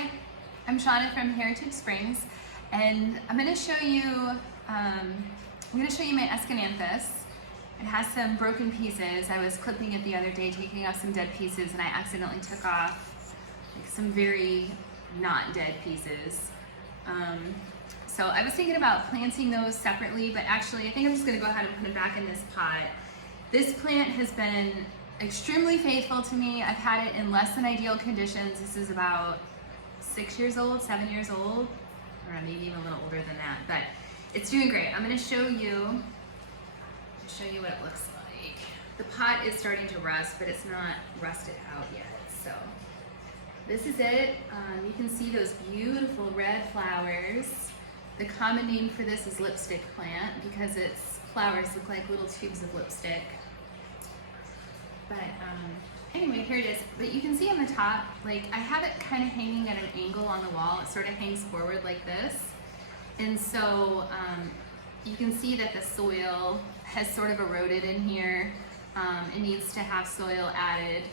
Hi, I'm Shauna from Heritage Springs, and I'm going to show you my Escananthus. It has some broken pieces. I was clipping it the other day, taking off some dead pieces, and I accidentally took off like some very not dead pieces. So I was thinking about planting those separately, but actually I think I'm just going to go ahead and put them back in this pot. This plant has been extremely faithful to me. I've had it in less than ideal conditions. This is about 6 years old, 7 years old, or maybe even a little older than that, but it's doing great. I'm going to show you what it looks like. The pot is starting to rust, but it's not rusted out yet. So this is it. You can see those beautiful red flowers. The common name for this is lipstick plant because its flowers look like little tubes of lipstick. But anyway, here it is. But you can see on the top, like I have it kind of hanging at an angle on the wall. It sort of hangs forward like this. And so you can see that the soil has sort of eroded in here. It needs to have soil added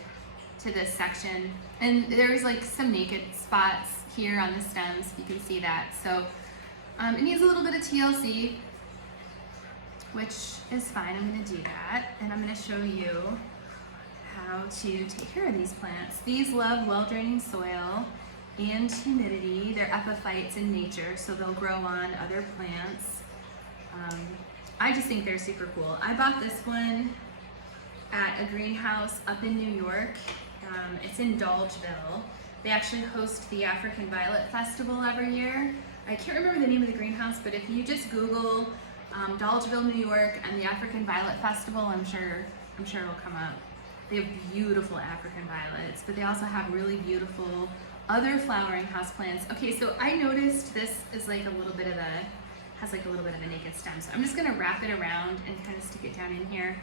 to this section. And there's like some naked spots here on the stems. You can see that. So it needs a little bit of TLC, which is fine. I'm going to do that. And I'm going to show you how to take care of these plants. These love well-draining soil and humidity. They're epiphytes in nature, so they'll grow on other plants. I just think they're super cool. I bought this one at a greenhouse up in New York. It's in Dolgeville. They actually host the African Violet Festival every year. I can't remember the name of the greenhouse, but if you just Google Dolgeville, New York, and the African Violet Festival, I'm sure it'll come up. They have beautiful African violets, but they also have really beautiful other flowering houseplants. Okay, so I noticed this is like has like a little bit of a naked stem. So I'm just gonna wrap it around and kind of stick it down in here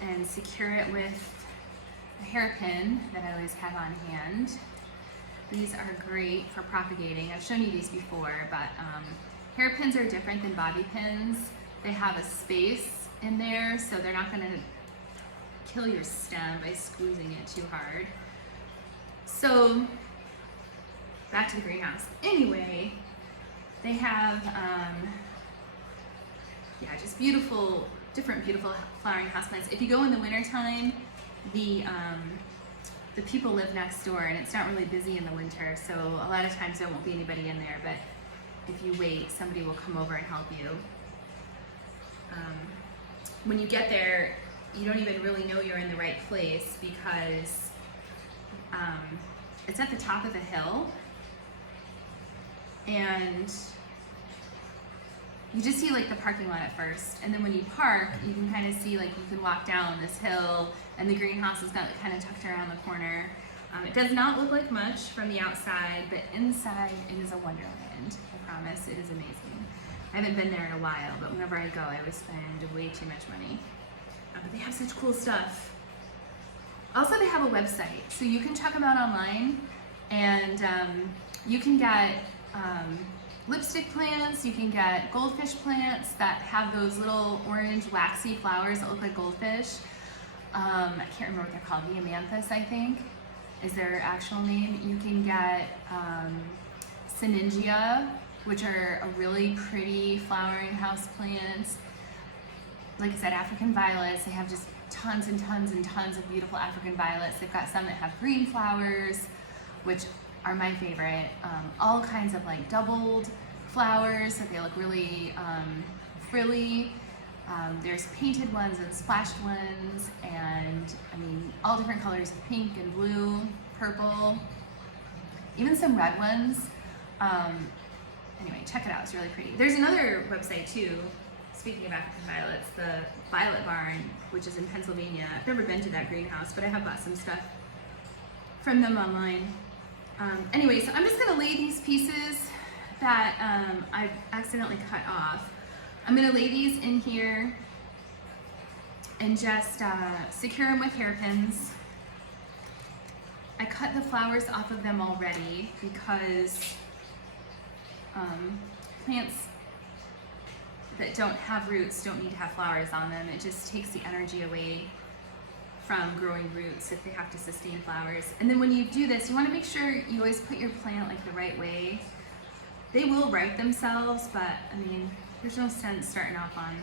and secure it with a hairpin that I always have on hand. These are great for propagating. I've shown you these before, but hairpins are different than bobby pins. They have a space in there, so they're not gonna kill your stem by squeezing it too hard. So back to the greenhouse. Anyway, they have just different beautiful flowering houseplants. If you go in the wintertime, the people live next door and it's not really busy in the winter, so a lot of times there won't be anybody in there, but if you wait, somebody will come over and help you. When you get there, you don't even really know you're in the right place because it's at the top of a hill, and you just see like the parking lot at first, and then when you park, you can kind of see like you can walk down this hill, and the greenhouse is got kind of tucked around the corner. It does not look like much from the outside, but inside it is a wonderland. I promise, it is amazing. I haven't been there in a while, but whenever I go, I always spend way too much money. But they have such cool stuff. Also, they have a website, so you can check them out online, and you can get lipstick plants, you can get goldfish plants that have those little orange waxy flowers that look like goldfish. I can't remember what they're called, the Amanthus, I think, is their actual name. You can get Syningia, which are a really pretty flowering house plant. Like I said, African violets, they have just tons and tons and tons of beautiful African violets. They've got some that have green flowers, which are my favorite. All kinds of like doubled flowers that they look really frilly. There's painted ones and splashed ones, and I mean, all different colors of pink and blue, purple, even some red ones. Anyway, check it out, it's really pretty. There's another website too, speaking of African violets, the Violet Barn, which is in Pennsylvania. I've never been to that greenhouse, but I have bought some stuff from them online. Anyway, so I'm just gonna lay these pieces that I accidentally cut off. I'm gonna lay these in here and just secure them with hairpins. I cut the flowers off of them already because plants that don't have roots don't need to have flowers on them. It just takes the energy away from growing roots if they have to sustain flowers. And then when you do this, you want to make sure you always put your plant like the right way. They will right themselves, but I mean, there's no sense starting off on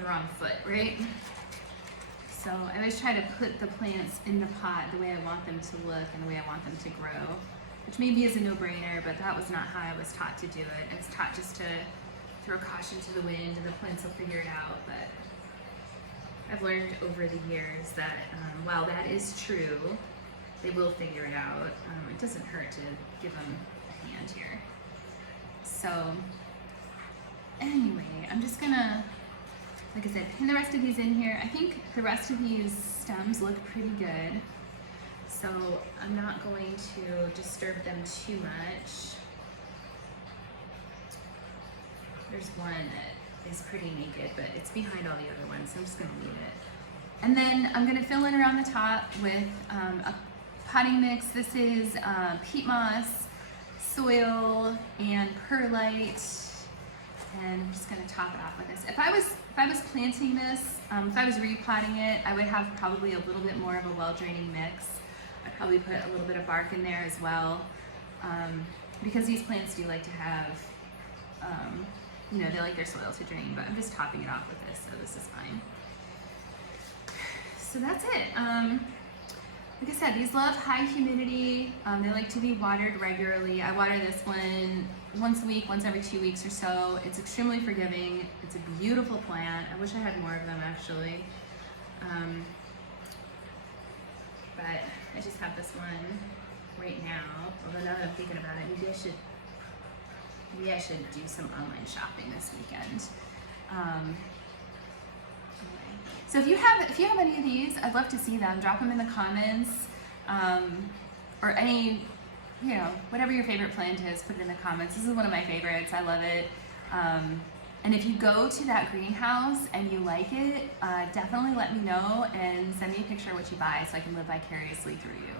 the wrong foot, right? So I always try to put the plants in the pot the way I want them to look and the way I want them to grow, which maybe is a no-brainer, but that was not how I was taught to do it. I was taught just to throw caution to the wind and the plants will figure it out. But I've learned over the years that while that is true, they will figure it out. It doesn't hurt to give them a hand here. So anyway, I'm just gonna, like I said, pin the rest of these in here. I think the rest of these stems look pretty good, so I'm not going to disturb them too much. There's one that is pretty naked, but it's behind all the other ones, so I'm just gonna leave it. And then I'm gonna fill in around the top with a potting mix. This is peat moss, soil, and perlite. And I'm just gonna top it off with this. If I was planting this, if I was repotting it, I would have probably a little bit more of a well-draining mix. I'd probably put a little bit of bark in there as well, because these plants do like to have, you know, they like their soil to drain. But I'm just topping it off with this, so this is fine. So that's it. Like I said, these love high humidity. They like to be watered regularly. I water this one once a week, once every 2 weeks or so. It's extremely forgiving. It's a beautiful plant. I wish I had more of them actually. But I just have this one right now. Although now that I'm thinking about it, maybe I should do some online shopping this weekend. So if you have any of these, I'd love to see them. Drop them in the comments, or any, you know, whatever your favorite plant is, put it in the comments. This is one of my favorites. I love it. And if you go to that greenhouse and you like it, definitely let me know and send me a picture of what you buy so I can live vicariously through you.